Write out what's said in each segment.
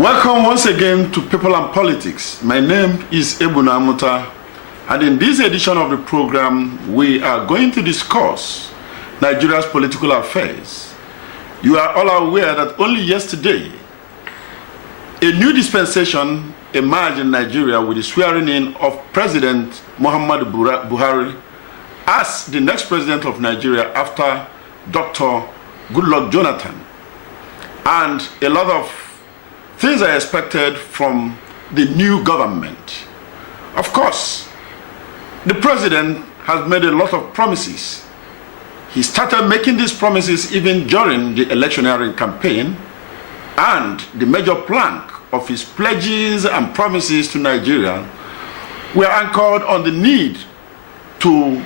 Welcome once again to People and Politics. My name is Ebuna Amuta, and in this edition of the program, we are going to discuss Nigeria's political affairs. You are all aware that only yesterday, a new dispensation emerged in Nigeria with the swearing in of President Muhammadu Buhari as the next president of Nigeria after Dr. Goodluck Jonathan. And a lot of things are expected from the new government. Of course, the president has made a lot of promises. He started making these promises even during the electioneering campaign, and the major plank of his pledges and promises to Nigeria were anchored on the need to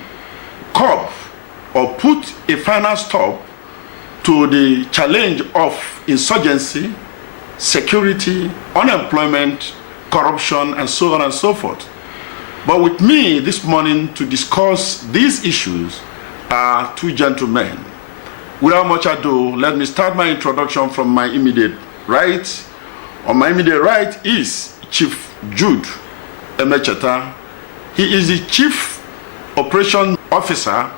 curb or put a final stop to the challenge of insurgency, security, unemployment, corruption, and so on and so forth. But with me this morning to discuss these issues are two gentlemen. Without much ado, let me start my introduction from my immediate right. On my immediate right is Chief Jude Emecheta. He is the Chief Operation Officer,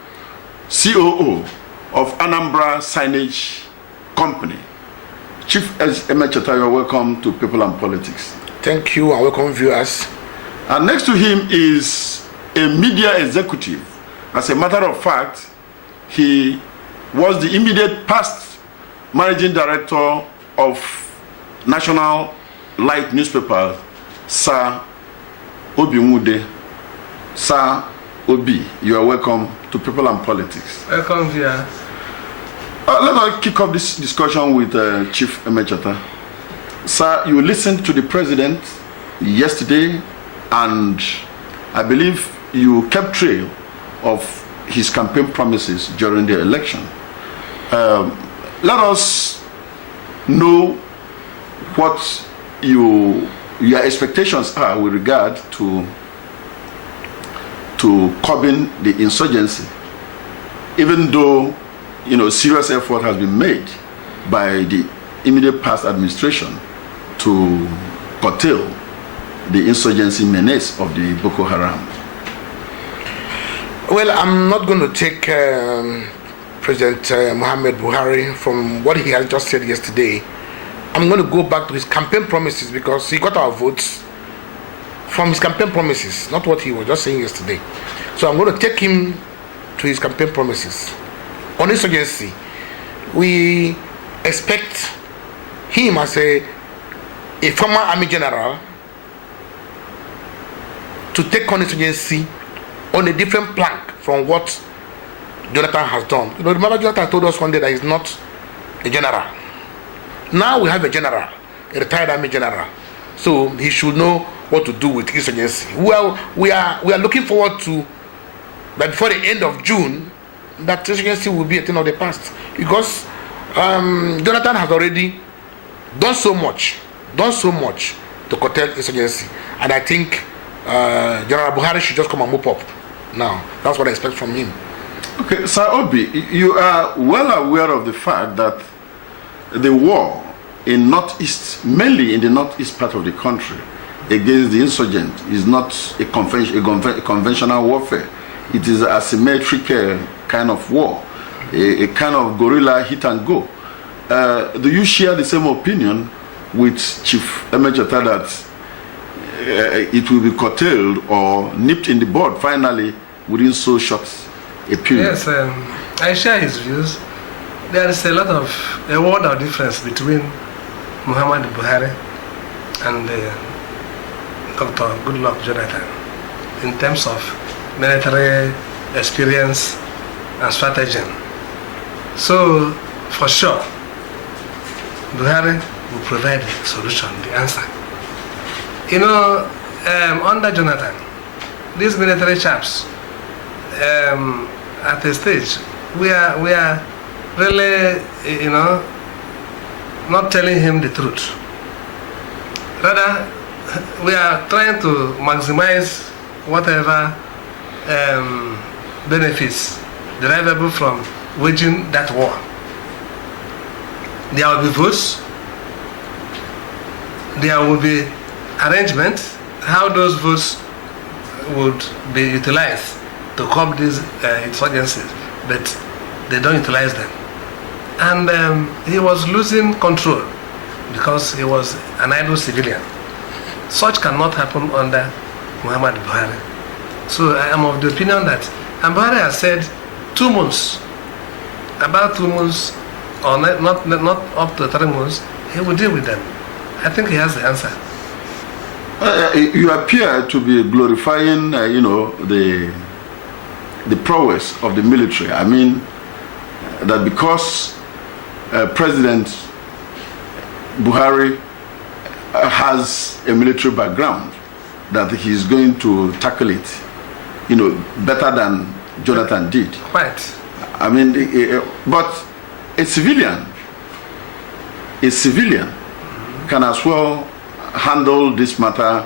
COO, of Anambra Signage Company. Chief Emecheta, you're welcome to People and Politics. Thank you and welcome viewers. And next to him is a media executive. As a matter of fact, he was the immediate past managing director of National Light newspaper, Sir Obi Nwude. Sir Obi, you are welcome to People and Politics. Welcome, viewers. Let us kick off this discussion with Chief Emecheta. Sir, you listened to the president yesterday, and I believe you kept trail of his campaign promises during the election. Let us know what your expectations are with regard to curbing the insurgency, even though serious effort has been made by the immediate past administration to curtail the insurgency menace of the Boko Haram. Well, I'm not going to take President Muhammad Buhari from what he has just said yesterday. I'm going to go back to his campaign promises, because he got our votes from his campaign promises, not what he was just saying yesterday. So I'm going to take him to his campaign promises. On insurgency, we expect him as a former army general to take on insurgency on a different plank from what Jonathan has done. Remember, Jonathan told us one day that he's not a general. Now we have a general, a retired army general. So he should know what to do with insurgency. Well, we are looking forward to that before the end of June, that insurgency will be a thing of the past, because Jonathan has already done so much to curtail insurgency, and I think General Buhari should just come and move up now. That's what I expect from him. Okay, Sir Obi, you are well aware of the fact that the war in Northeast, mainly in the Northeast part of the country, against the insurgent is not a conventional warfare. It is a asymmetric kind of war, a kind of guerrilla hit and go. Do you share the same opinion with Chief Emecheta that it will be curtailed or nipped in the bud finally within so short a period? Yes, I share his views. There is a world of difference between Muhammadu Buhari and Dr. Goodluck Jonathan in terms of military experience and strategy. So, for sure, Buhari will provide the solution, the answer. Under Jonathan, these military chaps, at a stage, we are really, not telling him the truth. Rather, we are trying to maximize whatever benefits derivable from waging that war. There will be votes. there will be arrangements how those votes would be utilized to curb these insurgencies, but they don't utilize them. And he was losing control because he was an idle civilian. Such cannot happen under Muhammad Buhari. So I am of the opinion that, and Buhari has said 2 months, about 2 months, or not up to 3 months, he will deal with them. I think he has the answer. You appear to be glorifying, the prowess of the military. I mean, that because President Buhari has a military background, that he's going to tackle it, better than Jonathan did. Quite. I mean, but a civilian can as well handle this matter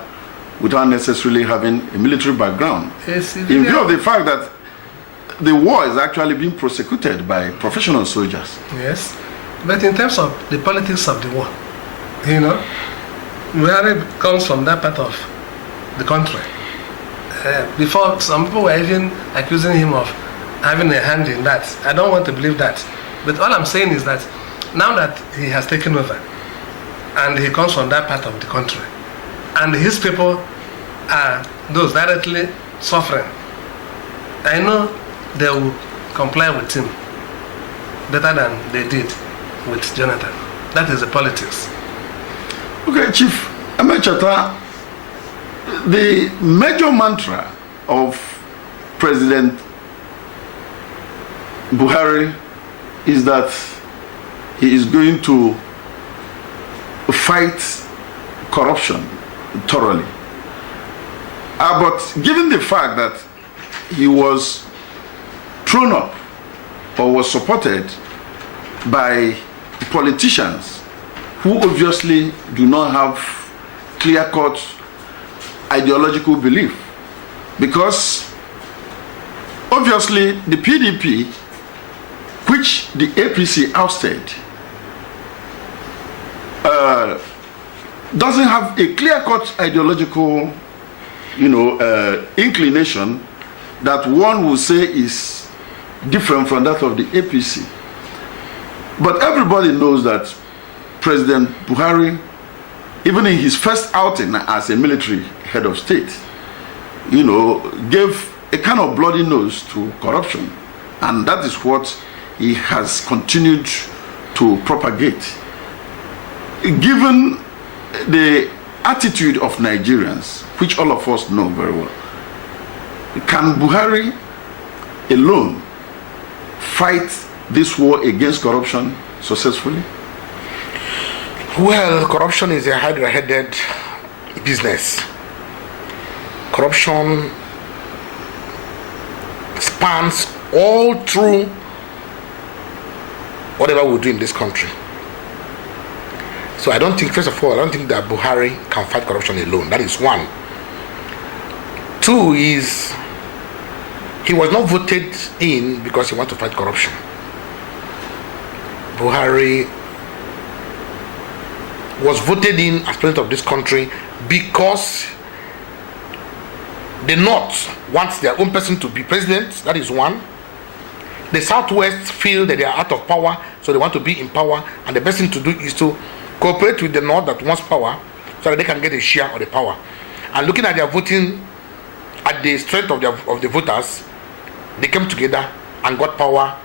without necessarily having a military background. In view of the fact that the war is actually being prosecuted by professional soldiers. Yes, but in terms of the politics of the war, Buhari comes from that part of the country. Before, some people were even accusing him of having a hand in that. I don't want to believe that. But all I'm saying is that now that he has taken over, and he comes from that part of the country, and his people are those directly suffering, I know they will comply with him better than they did with Jonathan. That is the politics. Okay, Chief Amechata, the major mantra of President Buhari is that he is going to fight corruption thoroughly. But given the fact that he was thrown up or was supported by politicians who obviously do not have clear-cut ideological belief, because obviously the PDP, which the APC ousted, doesn't have a clear-cut ideological, inclination that one will say is different from that of the APC. But everybody knows that President Buhari, even in his first outing as a military head of state, gave a kind of bloody nose to corruption. And that is what he has continued to propagate. Given the attitude of Nigerians, which all of us know very well, can Buhari alone fight this war against corruption successfully? Well, corruption is a hydra-headed business. Corruption spans all through whatever we do in this country. So I don't think, first of all, that Buhari can fight corruption alone. That is one. Two is, he was not voted in because he wanted to fight corruption. Buhari was voted in as president of this country because the North wants their own person to be president. That is one. The Southwest feel that they are out of power, so they want to be in power, and the best thing to do is to cooperate with the North that wants power so that they can get a share of the power. And looking at their voting, at the strength of the voters, they came together and got power,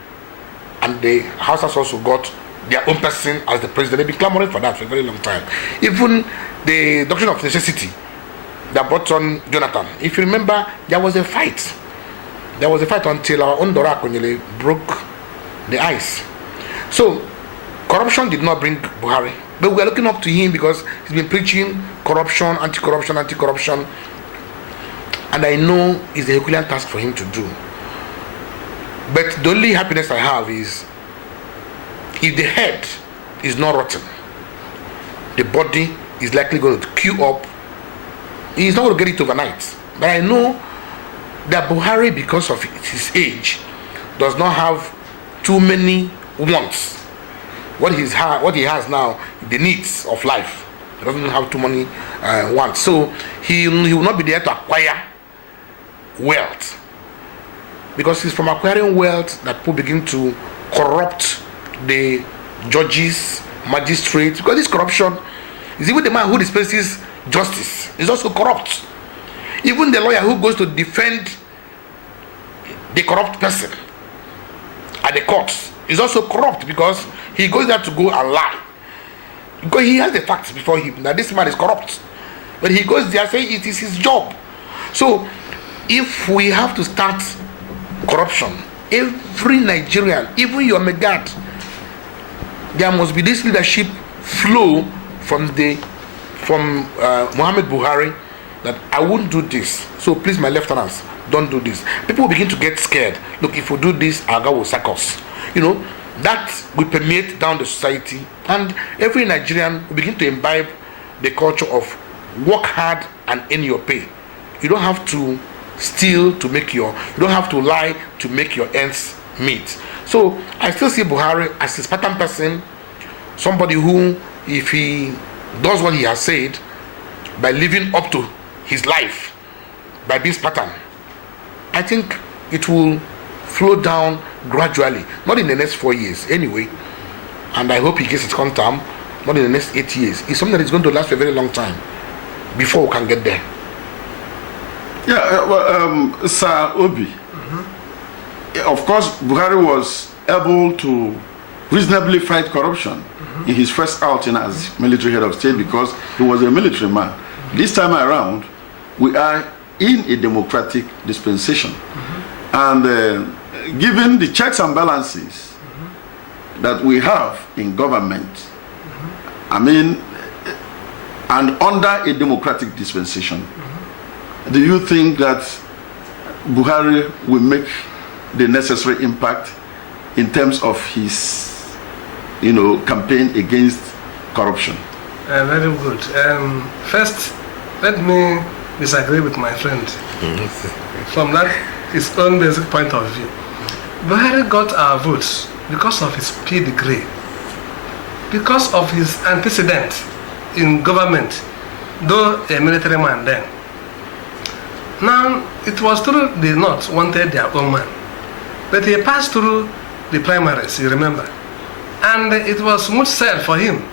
and the House has also got their own person as the president. They've been clamoring for that for a very long time. Even the doctrine of necessity that brought on Jonathan, if you remember, there was a fight. There was a fight until our own Dora Akonyele broke the ice. So, corruption did not bring Buhari. But we are looking up to him because he's been preaching corruption, anti-corruption, anti-corruption. And I know it's a Herculean task for him to do. But the only happiness I have is, if the head is not rotten, the body is likely going to queue up. He's not going to get it overnight. But I know that Buhari, because of his age, does not have too many wants. What he has now, the needs of life. He doesn't know how to money wants. So he will not be there to acquire wealth. Because it's from acquiring wealth that people begin to corrupt the judges, magistrates. Because this corruption is even the man who dispenses justice is also corrupt. Even the lawyer who goes to defend the corrupt person at the courts is also corrupt, because he goes there to go and lie. Because he has the facts before him that this man is corrupt. But he goes there saying it is his job. So if we have to start corruption, every Nigerian, even your Megad, there must be this leadership flow from Muhammad Buhari, that I won't do this. So please, my lieutenants, don't do this. People will begin to get scared. Look, if we do this, our God will sack us. That will permeate down the society, and every Nigerian will begin to imbibe the culture of work hard and earn your pay. You don't have to steal to make you don't have to lie to make your ends meet. So I still see Buhari as a Spartan person, somebody who, if he does what he has said, by living up to his life, by being Spartan, I think it will flow down gradually, not in the next 4 years anyway, and I hope he gets his term, not in the next 8 years. It's something that is going to last for a very long time before we can get there. Yeah, Sir Obi, of course, Buhari was able to reasonably fight corruption in his first outing as military head of state, because he was a military man. This time around, we are in a democratic dispensation. And given the checks and balances that we have in government, I mean, and under a democratic dispensation, do you think that Buhari will make the necessary impact in terms of his, campaign against corruption? Very good. First, let me disagree with my friend from his own basic point of view. Buhari got our votes because of his pedigree, because of his antecedent in government, though a military man then. Now, it was true they not wanted their own man, but he passed through the primaries, you remember, and it was smooth sail for him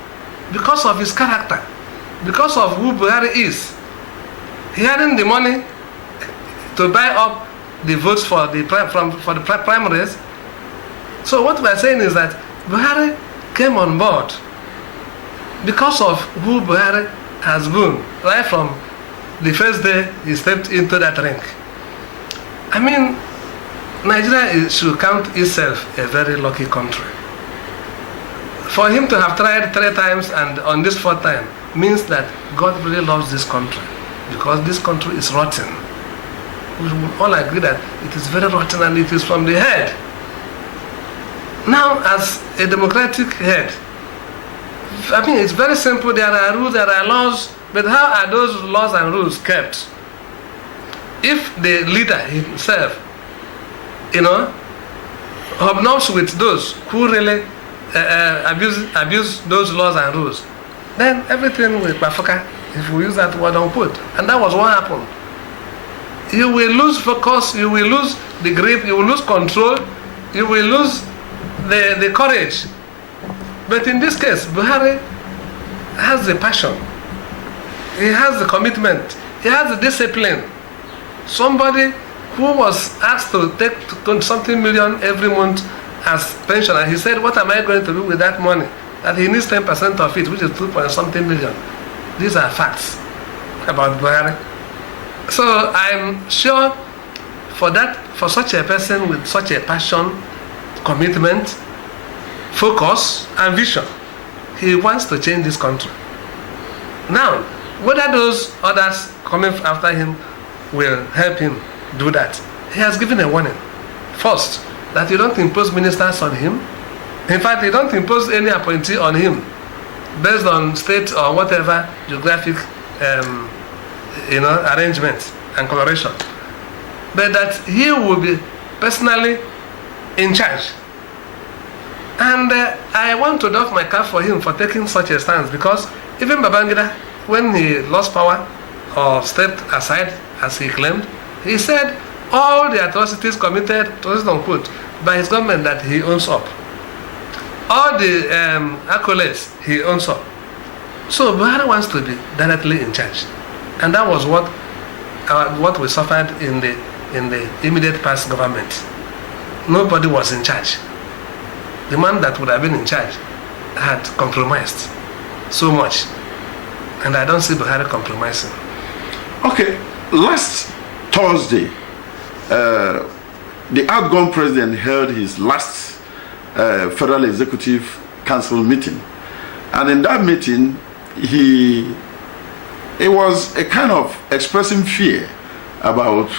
because of his character, because of who Buhari is. He hadn't the money to buy up the votes for the primaries. So what we are saying is that Buhari came on board because of who Buhari has been, right from the first day he stepped into that ring. I mean, Nigeria should count itself a very lucky country. For him to have tried 3 times and on this 4th time means that God really loves this country, because this country is rotten. We will all agree that it is very rotten, and it is from the head. Now, as a democratic head, I mean, it's very simple. There are rules, there are laws, but how are those laws and rules kept? If the leader himself, hobnobs with those who really abuse those laws and rules, then everything will bafuka, if we use that word on put. And that was what happened. You will lose focus, you will lose the grip, you will lose control, you will lose the courage. But in this case, Buhari has the passion, he has the commitment, he has the discipline. Somebody who was asked to take 20-something million every month as pension, and he said, what am I going to do with that money? That he needs 10% of it, which is 2-something million. These are facts about Buhari. So I'm sure for such a person with such a passion, commitment, focus, and vision, he wants to change this country. Now, whether those others coming after him will help him do that, he has given a warning. First, that you don't impose ministers on him. In fact, you don't impose any appointee on him based on state or whatever geographic arrangements and coloration. But that he will be personally in charge. And I want to doff my cap for him for taking such a stance, because Even Babangida, when he lost power or stepped aside, as he claimed, he said all the atrocities committed, quote, by his government that he owns up. All the accolades he owns up. So Buhari wants to be directly in charge. And that was what we suffered in the immediate past government. Nobody was in charge. The man that would have been in charge had compromised so much. And I don't see Buhari compromising. Okay, last Thursday, the outgone president held his last Federal Executive Council meeting. And in that meeting, he was a kind of expressing fear about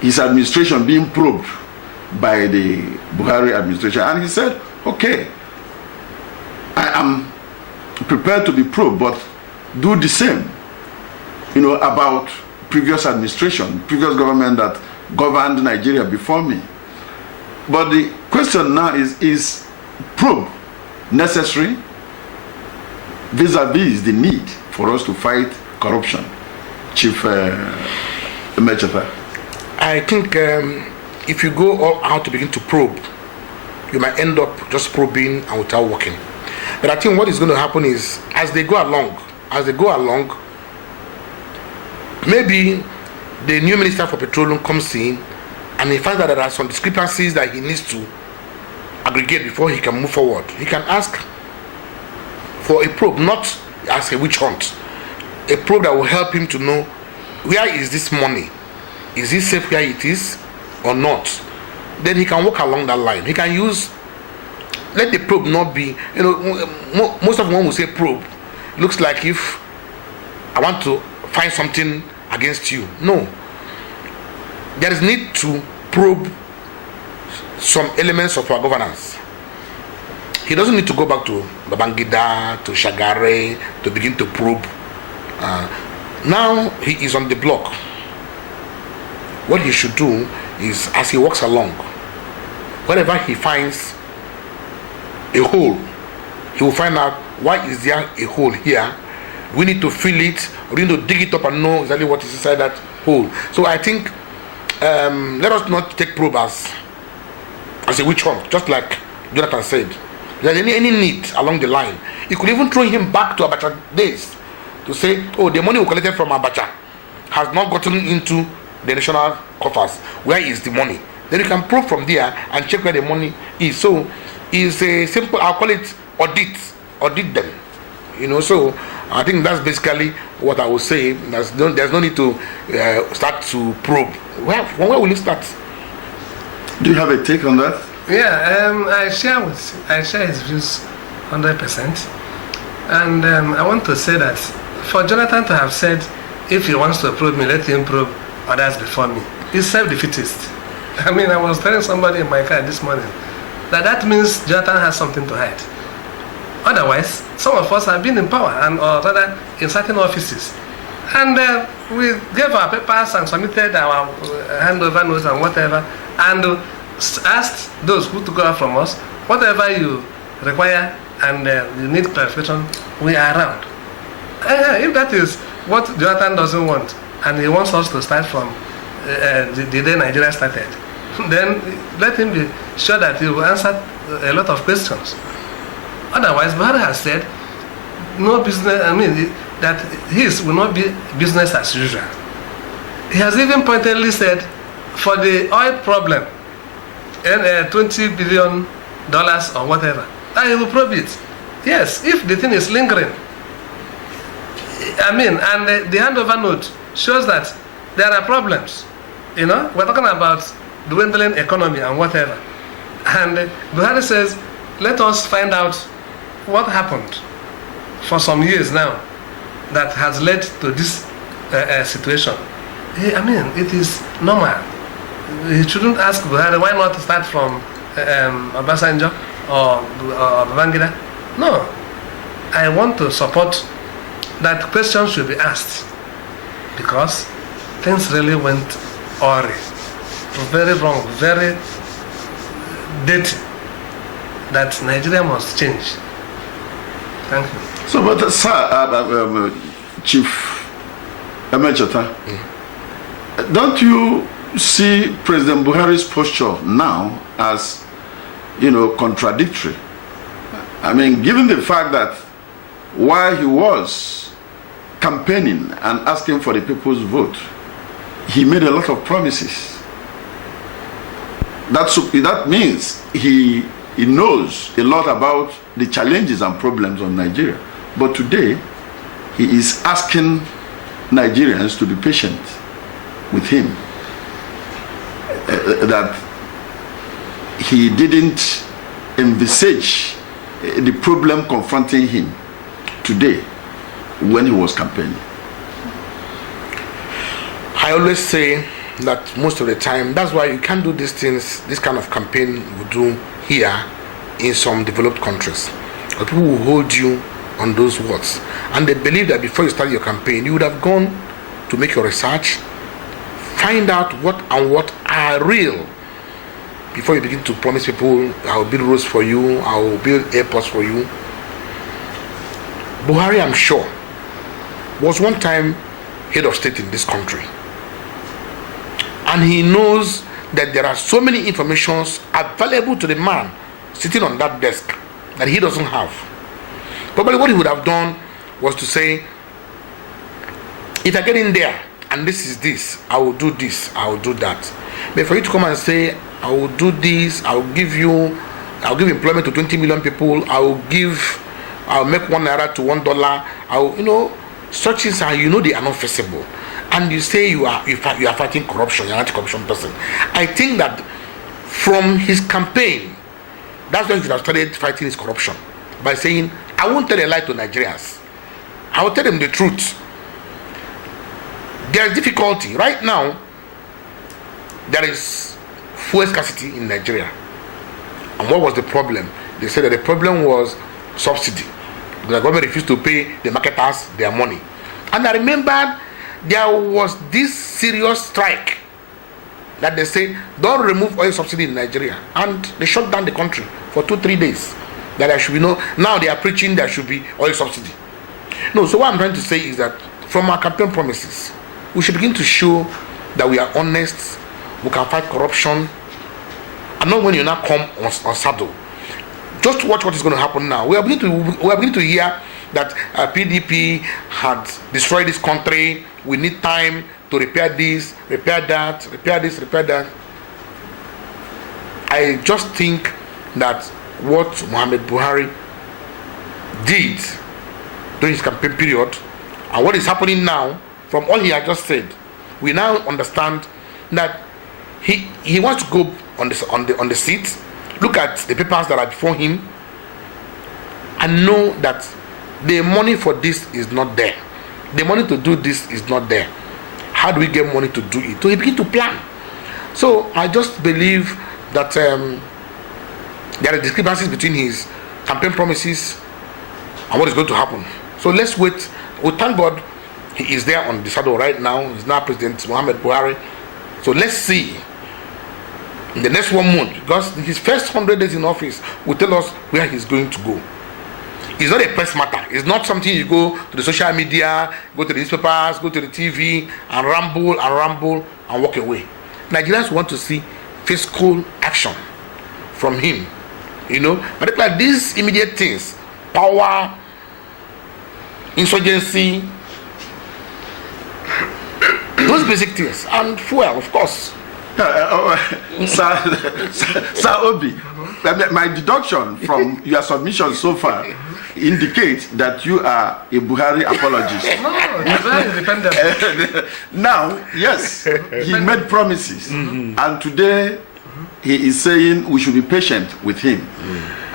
his administration being probed by the Buhari administration. And he said, okay, I am prepared to be probed, but do the same, about previous administration, previous government that governed Nigeria before me. But the question now is probe necessary vis-a-vis the need for us to fight corruption? Chief Mecheta. I think if you go all out to begin to probe, you might end up just probing and without working. But I think what is going to happen is, as they go along, maybe the new Minister for Petroleum comes in and he finds that there are some discrepancies that he needs to aggregate before he can move forward. He can ask for a probe, not as a witch hunt. A probe that will help him to know, where is this money? Is it safe where it is or not? Then he can walk along that line. He can let the probe not be, most of them will say probe looks like if I want to find something against you. No. There is need to probe some elements of our governance. He doesn't need to go back to Babangida, to Shagare, to begin to probe. Now he is on the block. What he should do is, as he walks along, whenever he finds a hole, he will find out, why is there a hole here? We need to fill it, we need to dig it up and know exactly what is inside that hole. So I think let us not take probe as a witch hunt, just like Jonathan said. If there's any need along the line, it could even throw him back to Abacha days to say, oh, the money we collected from Abacha has not gotten into the national coffers. Where is the money? Then you can probe from there and check where the money is. So it's a simple, I'll call it audit them. So I think that's basically what I would say. There's no need to start to probe. Where will you start? Do you have a take on that? Yeah, I share his views 100%. And I want to say that for Jonathan to have said, if he wants to probe me, let him probe others before me, he's self-defeatist. I mean, I was telling somebody in my car this morning that means Jonathan has something to hide. Otherwise, some of us have been in power, or rather in certain offices. And we gave our papers and submitted our handover notes and whatever, and asked those who took over from us, whatever you require and you need clarification, we are around. If that is what Jonathan doesn't want, and he wants us to start from the day Nigeria started, then let him be sure that he will answer a lot of questions. Otherwise, Buhari has said, no business, that his will not be business as usual. He has even pointedly said, for the oil problem, and $20 billion or whatever, he will probe it. Yes, if the thing is lingering. And the handover note shows that there are problems. We're talking about dwindling economy and whatever. And Buhari says, let us find out what happened for some years now that has led to this situation. It is normal. You shouldn't ask Buhari, why not start from Obasanjo or Babangida? No. I want to support that questions should be asked, because things really went awry. Very wrong, very dirty. That Nigeria must change. Thank you. So, but sir, Chief Emecheta, don't you see President Buhari's posture now as, contradictory? I mean, given the fact that while he was campaigning and asking for the people's vote, he made a lot of promises. That means he knows a lot about the challenges and problems of Nigeria. But today, he is asking Nigerians to be patient with him. That he didn't envisage the problem confronting him today when he was campaigning. I always say that most of the time, that's why you can't do these things, this kind of campaign we do here in some developed countries. But people will hold you on those words. And they believe that before you start your campaign, you would have gone to make your research, find out what are real, before you begin to promise people, I will build roads for you, I will build airports for you. Buhari, I'm sure, was one time head of state in this country. And he knows that there are so many informations available to the man sitting on that desk that he doesn't have. Probably what he would have done was to say, if I get in there and this is this, I will do this, I will do that. But for you to come and say, I will do this, I'll give employment to 20 million people, I'll make $1 to $1, such things are, they are not feasible. And you say you are fighting corruption, you're an anti-corruption person. I think that from his campaign, that's when he should have started fighting his corruption, by saying, I won't tell a lie to Nigerians. I will tell them the truth. There is difficulty. Right now, there is fuel scarcity in Nigeria. And what was the problem? They said that the problem was subsidy. The government refused to pay the marketers their money. And I remembered there was this serious strike that they say, don't remove oil subsidy in Nigeria. And they shut down the country for 2-3 days. That there should be now they are preaching there should be oil subsidy. No, so what I'm trying to say is that from our campaign promises, we should begin to show that we are honest, we can fight corruption, and not when you now come on saddle. Just watch what is going to happen now. We are beginning to hear that PDP had destroyed this country. We need time to repair this, repair that, repair this, repair that. I just think that what Muhammad Buhari did during his campaign period and what is happening now, from all he had just said, we now understand that he wants to go on the seat, look at the papers that are before him, and know that the money for this is not there. The money to do this is not there. How do we get money to do it? So he begin to plan. So I just believe that there are discrepancies between his campaign promises and what is going to happen. So let's wait. We thank God he is there on the saddle right now. He's now President Muhammad Buhari. So let's see in the next 1 month, because his first 100 days in office will tell us where he's going to go. It's not a press matter. It's not something you go to the social media, go to the newspapers, go to the TV and ramble and walk away. Nigerians want to see fiscal action from him. But like these immediate things, power, insurgency, those basic things, and fuel, of course. Sir Obi, my deduction from your submission so far indicates that you are a Buhari apologist. No, Buhari is dependent. Now, yes, he made promises, and today he is saying we should be patient with him.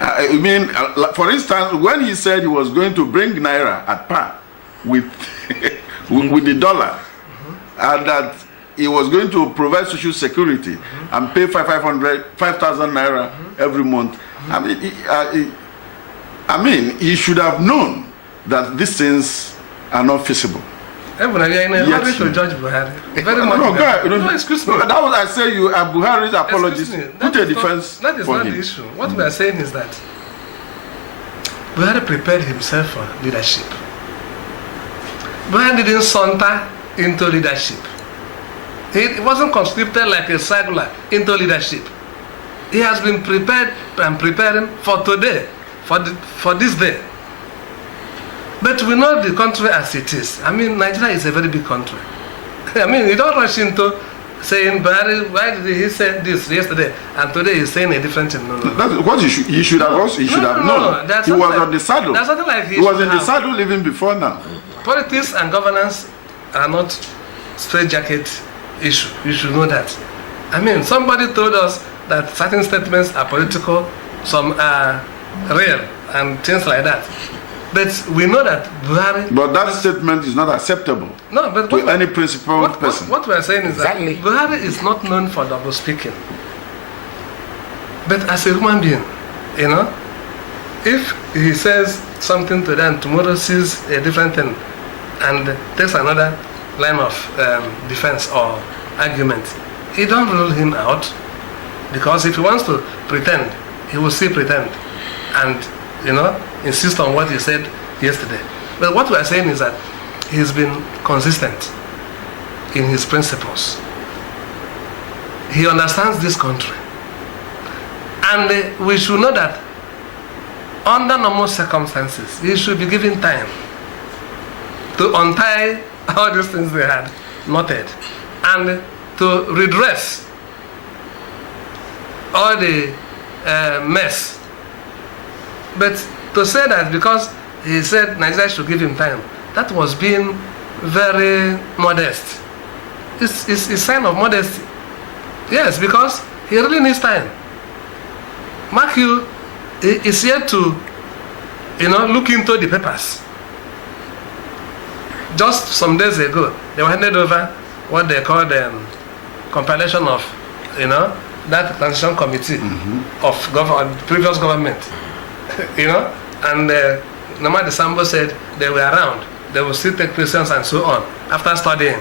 I mean, for instance, when he said he was going to bring Naira at par with with the dollar, and that he was going to provide social security and pay 5,000 Naira every month. I mean, he should have known that these things are not feasible. Everybody, I know how to judge Buhari. Very much. No, excuse me. That was I say you are Buhari's apologist. Put a defense. That is not the issue. What we are saying is that Buhari prepared himself for leadership. Buhari didn't saunter into leadership. He wasn't conscripted like a circular into leadership. He has been prepared and preparing for today, for this day. But we know the country as it is. I mean, Nigeria is a very big country. I mean, you don't rush into saying, Buhari, why did he say this yesterday and today he's saying a different thing? No. That's what he should have also, he should have known. He was on the saddle. There's something like he was in the saddle even before now. Politics and governance are not straitjacket issue. You should know that. I mean, somebody told us that certain statements are political, some are real, and things like that. But we know that Buhari... But that statement is not acceptable to any principled person. What we are saying is that Buhari is not known for double speaking. But as a human being, you know, if he says something to them, tomorrow sees a different thing and takes another line of defense or argument, he don't rule him out, because if he wants to pretend, he will still pretend and, you know, insist on what he said yesterday. But what we are saying is that he's been consistent in his principles. He understands this country. And we should know that under normal circumstances, he should be given time to untie all these things they had noted and to redress all the mess. But to say that because he said Nigeria should give him time, that was being very modest. It's a sign of modesty. Yes, because he really needs time. Mark you is here to, you know, look into the papers. Just some days ago, they were handed over what they call the compilation of, you know, that transition committee of previous government, you know, and Namadi Sambo said they were around, they will still take prisons and so on after studying,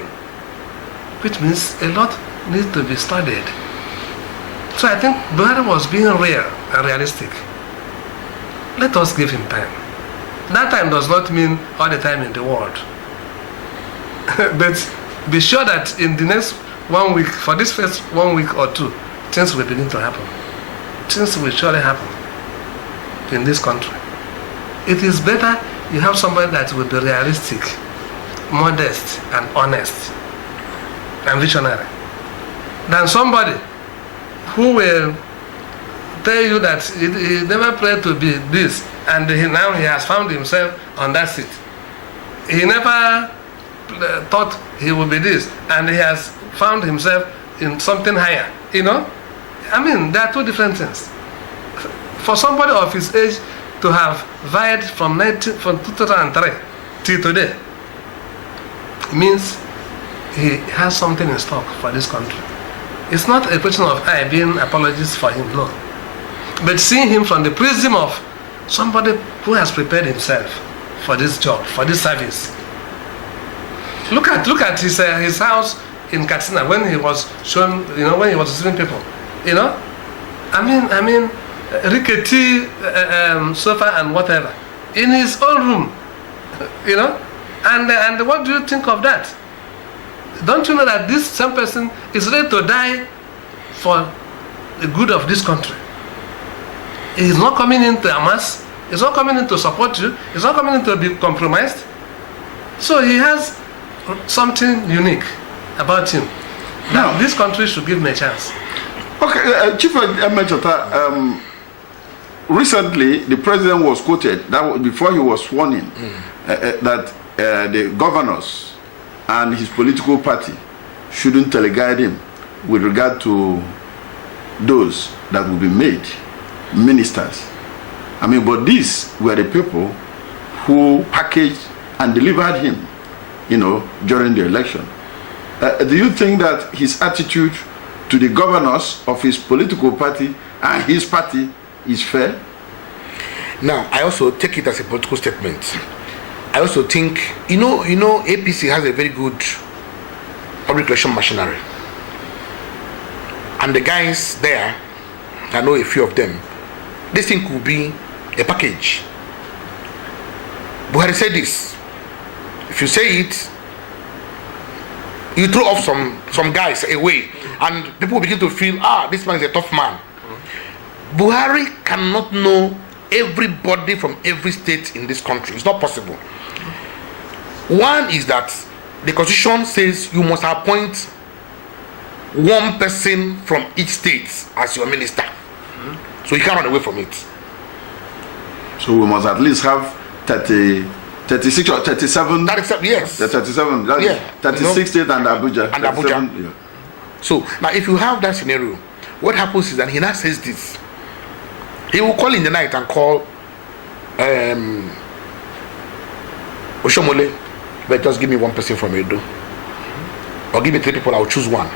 which means a lot needs to be studied. So I think Buhari was being real and realistic. Let us give him time. That time does not mean all the time in the world. But be sure that in the next 1 week, for this first 1 week or two, things will begin to happen. Things will surely happen in this country. It is better you have somebody that will be realistic, modest, and honest, and visionary, than somebody who will tell you that he never prayed to be this, and now he has found himself on that seat. He never thought he would be this, and he has found himself in something higher. You know, I mean, there are two different things. For somebody of his age to have vied from 2003 till today means he has something in stock for this country. It's not a question of I being apologists for him, no. But seeing him from the prism of somebody who has prepared himself for this job, for this service. Look at his house in Katsina when he was shown, you know, when he was receiving people, you know. I mean, rickety sofa and whatever in his own room, you know. And what do you think of that? Don't you know that this same person is ready to die for the good of this country? He is not coming in to amass. He's not coming in to support you. He's not coming in to be compromised. So he has something unique about him. Now, this country should give him a chance. Okay, Chief Emechota, recently the president was quoted, that before he was sworn in, that the governors and his political party shouldn't teleguide him with regard to those that will be made ministers. I mean, but these were the people who packaged and delivered him, you know, during the election. Do you think that his attitude to the governors of his political party and his party is fair? Now, I also take it as a political statement. I also think, you know, APC has a very good public relation machinery. And the guys there, I know a few of them, this thing could be a package Buhari said this. If you say it, you throw off some guys away, and people begin to feel, this man is a tough man. Buhari cannot know everybody from every state in this country. It's not possible. One is that the constitution says you must appoint one person from each state as your minister. So you can't run away from it. So we must at least have 36 or 37. 37, yes. The 37. That's Yeah. 36 states and Abuja. And Abuja. Yeah. So now if you have that scenario, what happens is that he now says this. He will call in the night and call Oshomole, but just give me one person from Edo. Or give me 3 people, I will choose one.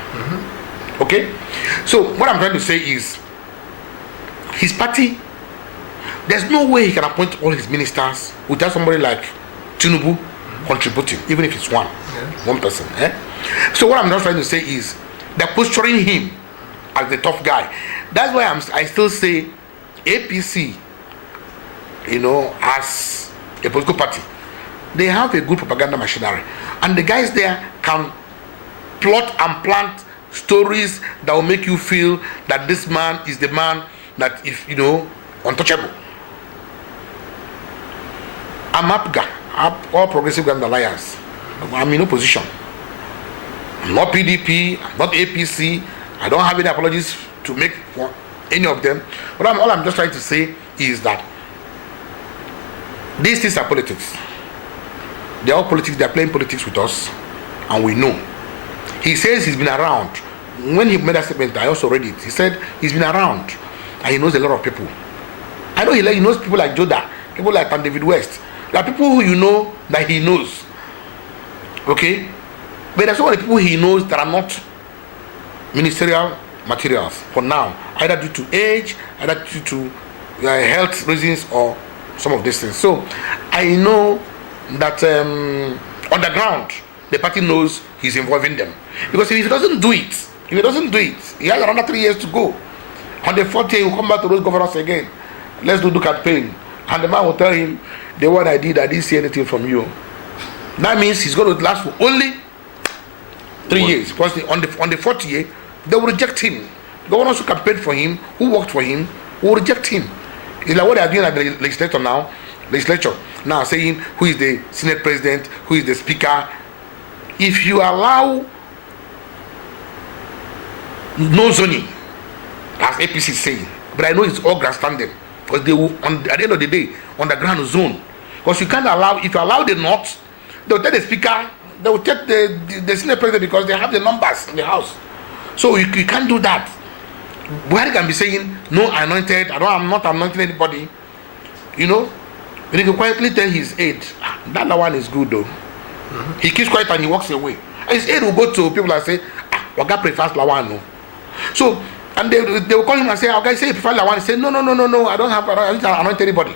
Okay? So what I'm trying to say is his party, there's no way he can appoint all his ministers without somebody like Tinubu contributing, even if it's one person. So what I'm just trying to say is they're posturing him as the tough guy. That's why I still say APC, as a political party, they have a good propaganda machinery, and the guys there can plot and plant stories that will make you feel that this man is the man that is, untouchable. I'm APGA, All Progressive Grand Alliance. I'm in opposition. I'm not PDP, I'm not APC. I don't have any apologies to make for any of them. But all I'm just trying to say is that these things are politics. They are all politics. They are playing politics with us, and we know. He says he's been around. When he made that statement, I also read it. He said he's been around, and he knows a lot of people. I know he knows people like Joda, people like David West. There are people who that he knows. Okay? But there's so many people he knows that are not ministerial materials for now, either due to age, either due to health reasons, or some of these things. So I know that on the ground, the party knows he's involving them. Because if he doesn't do it, he has another 3 years to go. On the 4th year, he will come back to those governors again. Let's do the campaign. And the man will tell him, the one I didn't see anything from you. That means he's going to last for only 3 years. Because on the 4th year, they will reject him. Governors who campaigned for him, who worked for him, will reject him. It's like what they are doing at the legislature now, saying who is the Senate President, who is the Speaker. If you allow no zoning, as APC is saying, but I know it's all grandstanding, because they will, at the end of the day, underground zone. Because you can't allow, if you allow the North, they will take the Speaker, they will take the Senate President, because they have the numbers in the House. So you can't do that. Buhari can be saying, no anointed, I'm not anointing anybody. When he can quietly tell his aide, that one is good though. He keeps quiet and he walks away. And his aide will go to people and say, Oga prefers Lawan. No. So, and they will call him and say, Oga, say you prefer Lawan. He say, no, I don't anoint anybody.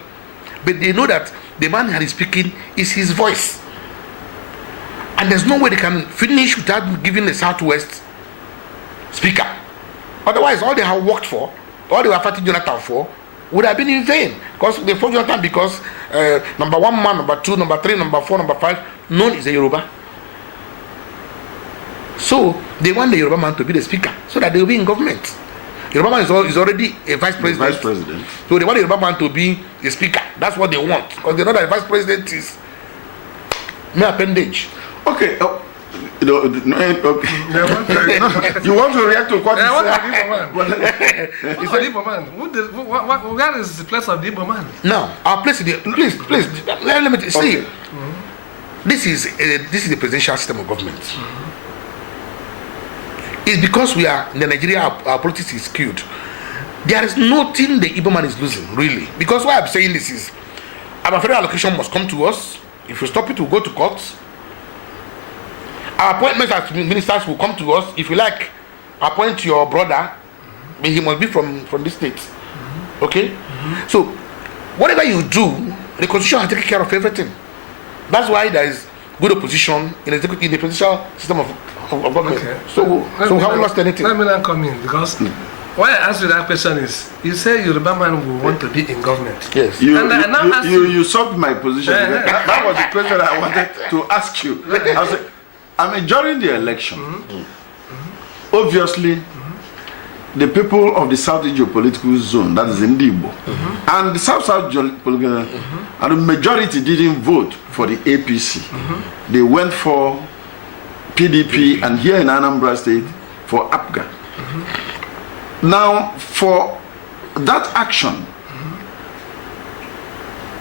But they know that the man that is speaking is his voice. And there's no way they can finish without giving the Southwest Speaker. Otherwise, all they have worked for, all they were fighting Jonathan for, would have been in vain. Because they fought Jonathan because number 1 man, number 2, number 3, number 4, number 5, none is a Yoruba. So they want the Yoruba man to be the Speaker so that they will be in government. Yoruba man is already a Vice President. So they want the Yoruba man to be the Speaker. That's what they want. Because they know that the Vice President is mere appendage. Okay. You want to react to what he said? Where is the place of the Igbo man? No, our place is the please. Let me see. Okay. This is the presidential system of government. It's because we are in Nigeria, our politics is skewed. There is nothing the Igbo man is losing, really. Because why I'm saying this is, our federal allocation must come to us. If you stop it, we'll go to court. Our appointments as ministers will come to us. If you like, appoint your brother, but he must be from this state. Okay? So, whatever you do, the constitution has taken care of everything. That's why there is good opposition in the presidential system of government. Okay. So we haven't lost anything. Let me not come in, because Why I asked you that question is, you say Yoruba man will want to be in government. Yes. You usurped my position. That was the question I wanted to ask you. I mean, during the election, obviously, the people of the South geopolitical zone, that is Ndibo, and the South geopolitical, and the majority didn't vote for the APC. They went for PDP, and here in Anambra State, for APGA. Now, for that action,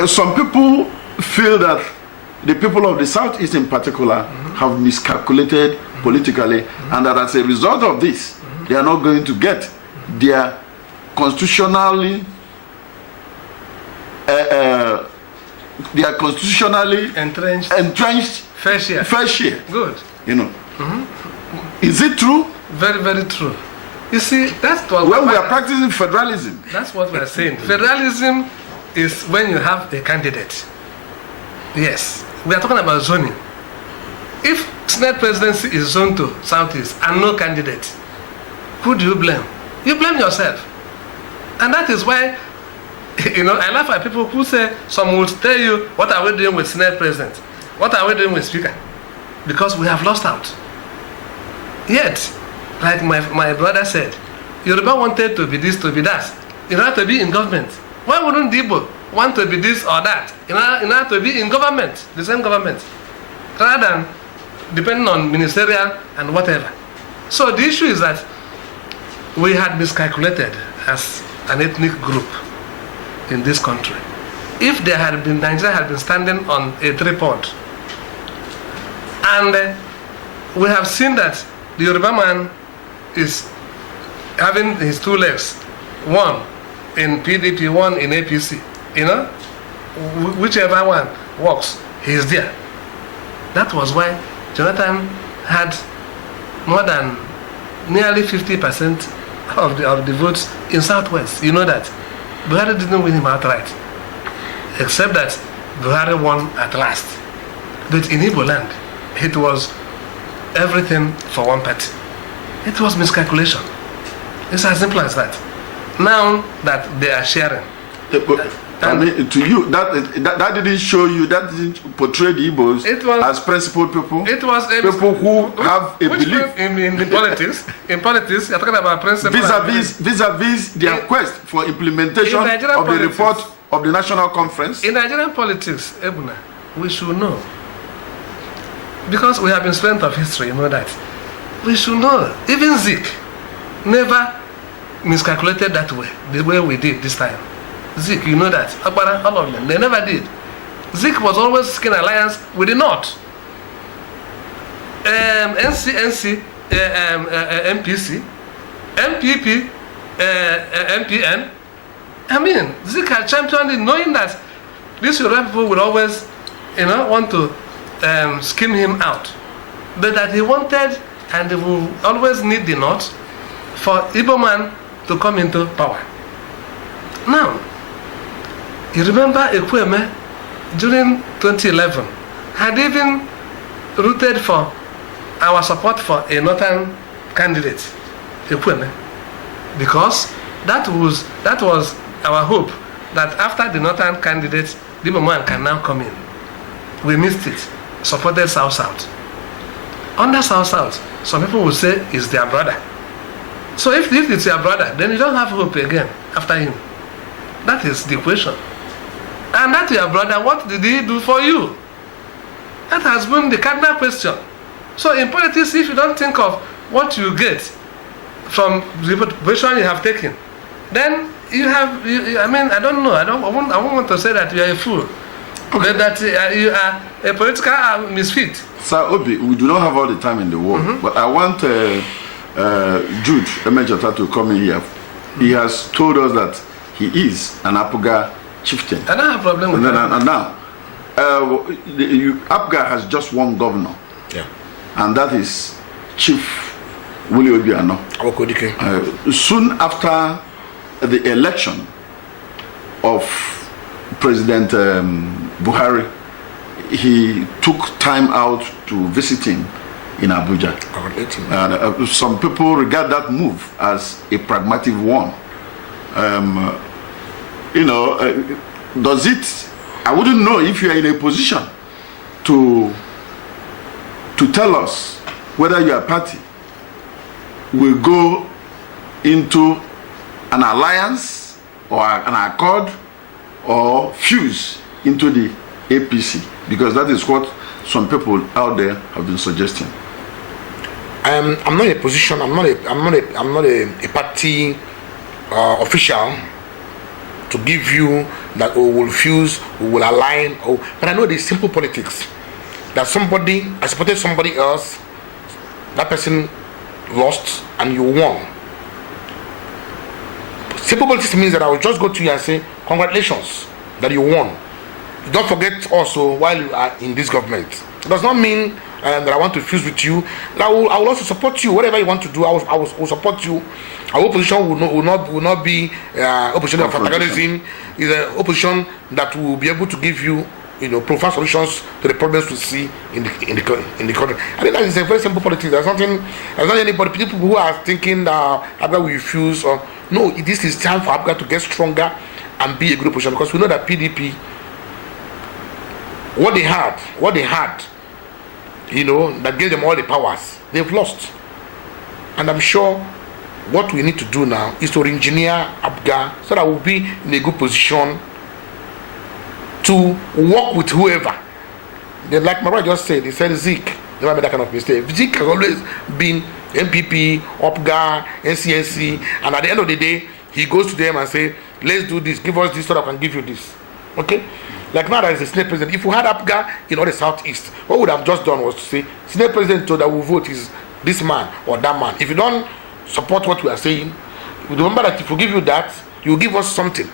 some people feel that the people of the Southeast in particular have miscalculated politically, and that as a result of this, they are not going to get their constitutionally entrenched fair share. Good. You know, is it true? Very, very true. You see, that's what when we are practicing federalism. That's what we are saying. Federalism is when you have a candidate. Yes, we are talking about zoning. If Senate presidency is zoned to Southeast and no candidate, who do you blame? You blame yourself. And that is why, I laugh at people who say, some will tell you, what are we doing with Senate president? What are we doing with speaker? Because we have lost out. Yet, like my brother said, Yoruba wanted to be this, to be that. In order to be in government. Why wouldn't Igbo want to be this or that? In order to be in government, the same government, rather than depending on ministerial and whatever. So the issue is that we had miscalculated as an ethnic group in this country. If Nigeria had been standing on a tripod, and we have seen that the Yoruba man is having his two legs, one in PDP, one in APC, whichever one works, he is there. That was why Jonathan had more than nearly 50% of the votes in Southwest. You know that. Buhari didn't win him outright, except that Buhari won at last. But in Igbo land, it was everything for one party. It was miscalculation. It's as simple as that. Now that they are sharing. I mean, to you, that didn't show you, that didn't portray the Igbos as principled people. It was people who have a belief in politics. In politics, you're talking about principle. Vis-a-vis their quest for implementation of the report of the National Conference. In Nigerian politics, Ebuna, we should know, because we have been students of history. You know that. We should know. Even Zik never miscalculated that way, the way we did this time. Zik, you know that. Akbara, all of them, they never did. Zik was always seeking alliance with the North. NCNC, MPC, MPP, MPN. I mean, Zik had championed it, knowing that these Yoruba people will always, want to skim him out. But that he wanted, and they will always need the North for Igbo man to come into power. Now, you remember Ekweme during 2011 had even rooted for our support for a northern candidate, Ekweme, because that was our hope that after the northern candidate, the Igbo man can now come in. We missed it. Supported South-South. Under South-South, some people will say it's their brother. So if it's your brother, then you don't have hope again after him. That is the question. And that your brother, what did he do for you? That has been the cardinal question. So in politics, if you don't think of what you get from the position you have taken, then I don't know. I won't want to say that you are a fool. Okay. But that you are a political misfit. Sir Obi, we do not have all the time in the world, but I want Jude Emejota to come in here. He has told us that he is an Apuga chieftain. I don't have a problem with that. And now, Apuga has just one governor, and that is Chief Willie Obiano. Soon after the election of President Buhari, he took time out to visit him in Abuja. And some people regard that move as a pragmatic one. Does it? I wouldn't know if you are in a position to tell us whether your party will go into an alliance or an accord or fuse into the APC, because that is what some people out there have been suggesting. I'm not in a position. I'm not a party official to give you that we will fuse, we will align. But I know the simple politics that I supported somebody else, that person lost, and you won. Simple politics means that I will just go to you and say, congratulations that you won. Don't forget also, while you are in this government, it does not mean that I want to fuse with you. I will also support you. Whatever you want to do, I will support you. Our opposition will not be opposition of antagonism. Is an opposition that will be able to give you, profound solutions to the problems we see in the country. I think that is a very simple politics. There's not anybody, people who are thinking that Abga will fuse. No, this is time for Abga to get stronger and be a good opposition, because we know that PDP, what they had, that gave them all the powers, they've lost. And I'm sure what we need to do now is to re-engineer Abga so that we'll be in a good position to work with whoever. Like my brother just said, he said Zeke never made that kind of mistake. Zeke has always been MPP, Abga, NCNC, and at the end of the day, he goes to them and say, let's do this, give us this so that I can give you this. Okay? Like now there is a Senate president. If we had Abga in all the southeast, what we would have just done was to say, Senate president so that we vote is this man or that man. If you don't support what we are saying, remember that if we give you that, you give us something.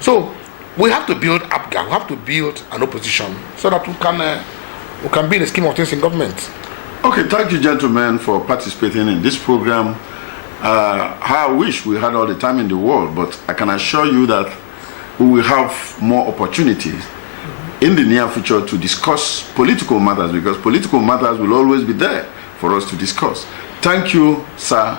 So we have to build Abga, we have to build an opposition so that we can be in the scheme of things in government. Okay, thank you, gentlemen, for participating in this program. I wish we had all the time in the world, but I can assure you that we will have more opportunities in the near future to discuss political matters, because political matters will always be there for us to discuss. Thank you, Sir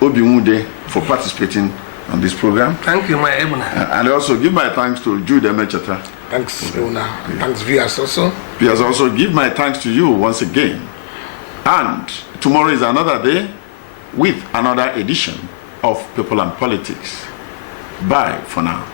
Obiwunde, for participating on this program. Thank you, my Ebuna. And also give my thanks to Jude Emecheta. Thanks, Ebuna. Thanks, Vias also. Vias also give my thanks to you once again. And tomorrow is another day with another edition of People and Politics. Bye for now.